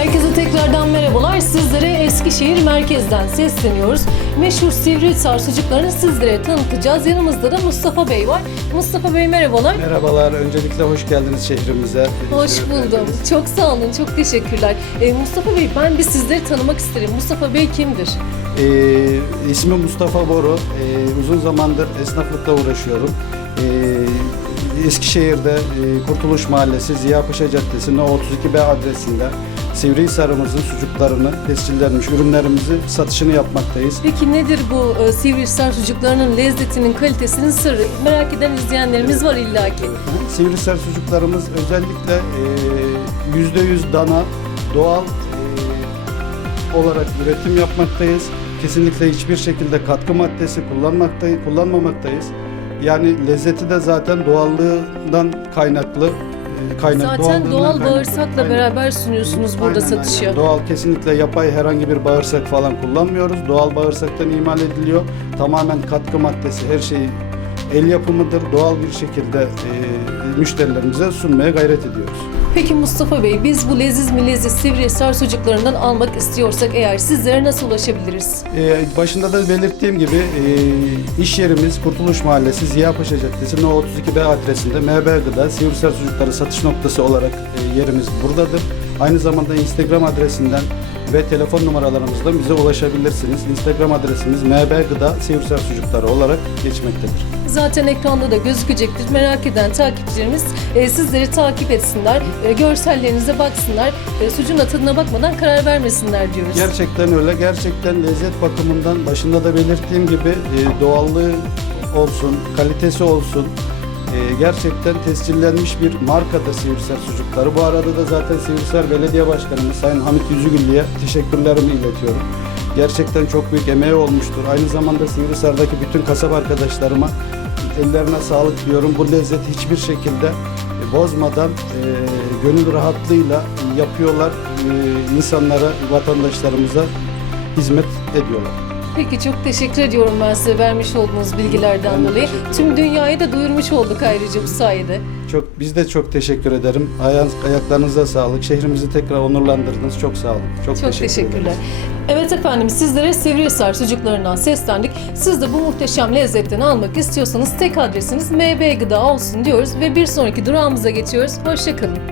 Herkese tekrardan merhabalar. Sizlere Eskişehir merkezden sesleniyoruz. Meşhur Sivrihisar sucuklarını sizlere tanıtacağız. Yanımızda da Mustafa Bey var. Mustafa Bey merhabalar. Merhabalar, öncelikle hoş geldiniz şehrimize. Hoş buldum. Çok sağ olun, çok teşekkürler. Ee, Mustafa Bey, ben bir sizleri tanımak isterim. Mustafa Bey kimdir? Ee, ismim Mustafa Boru. Ee, uzun zamandır esnaflıkla uğraşıyorum. Ee, Eskişehir'de e, Kurtuluş Mahallesi Ziya Paşa Caddesi No 32B adresinde Sivrihisar'ımızın sucuklarını, tescillenmiş ürünlerimizi satışını yapmaktayız. Peki nedir bu e, Sivrihisar sucuklarının lezzetinin, kalitesinin sırrı? Merak eden izleyenlerimiz var illaki. Sivrihisar sucuklarımız özellikle e, %100 dana, doğal e, olarak üretim yapmaktayız. Kesinlikle hiçbir şekilde katkı maddesi kullanmaktayız, kullanmamaktayız. Yani lezzeti de zaten doğallığından kaynaklı. Kaynak, Zaten doğal kaynaklı. bağırsakla Aynen. beraber sunuyorsunuz burada Aynen, satışa. aynen. Doğal kesinlikle yapay herhangi bir bağırsak falan kullanmıyoruz. Doğal bağırsaktan imal ediliyor. Tamamen katkı maddesi her şey el yapımıdır. Doğal bir şekilde e, müşterilerimize sunmaya gayret ediyoruz. Peki Mustafa Bey, biz bu leziz mi leziz Sivrihisar sucuklarından almak istiyorsak eğer sizlere nasıl ulaşabiliriz? E, başında da belirttiğim gibi e, iş yerimiz Kurtuluş Mahallesi Ziya Paşa Caddesi No 32B adresinde MB Gıda Sivrisar Sucukları satış noktası olarak e, yerimiz buradadır. Aynı zamanda Instagram adresinden ve telefon numaralarımızdan bize ulaşabilirsiniz. Instagram adresimiz MB Gıda Sivrisar Sucukları olarak geçmektedir. Zaten ekranda da gözükecektir. Merak eden takipçilerimiz e, sizleri takip etsinler, e, görsellerinize baksınlar, e, sucuğun tadına bakmadan karar vermesinler diyoruz. Gerçekten öyle. Gerçekten lezzet bakımından başında da belirttiğim gibi e, doğallığı olsun, kalitesi olsun. E, gerçekten tescillenmiş bir markadır Sivrisar sucukları. Bu arada da zaten Sivrisar Belediye Başkanımız Sayın Hamit Yüzügüllü'ye teşekkürlerimi iletiyorum. Gerçekten çok büyük emeği olmuştur. Aynı zamanda Sivrisar'daki bütün kasap arkadaşlarıma ellerine sağlık diyorum. Bu lezzeti hiçbir şekilde e, bozmadan e, gönül rahatlığıyla yapıyorlar. E, insanlara, vatandaşlarımıza hizmet ediyorlar. Peki çok teşekkür ediyorum ben size vermiş olduğunuz bilgilerden dolayı. Tüm dünyayı da duyurmuş olduk ayrıca bu sayede. Çok biz de çok teşekkür ederim. Ayağınız, ayaklarınıza sağlık. Şehrimizi tekrar onurlandırdınız. Çok sağ olun. Çok, Çok teşekkür teşekkürler. ederim. Evet efendim sizlere Sivrihisar sucuklarından seslendik. Siz de bu muhteşem lezzetten almak istiyorsanız tek adresiniz MB Gıda olsun diyoruz ve bir sonraki durağımıza geçiyoruz. Hoşçakalın.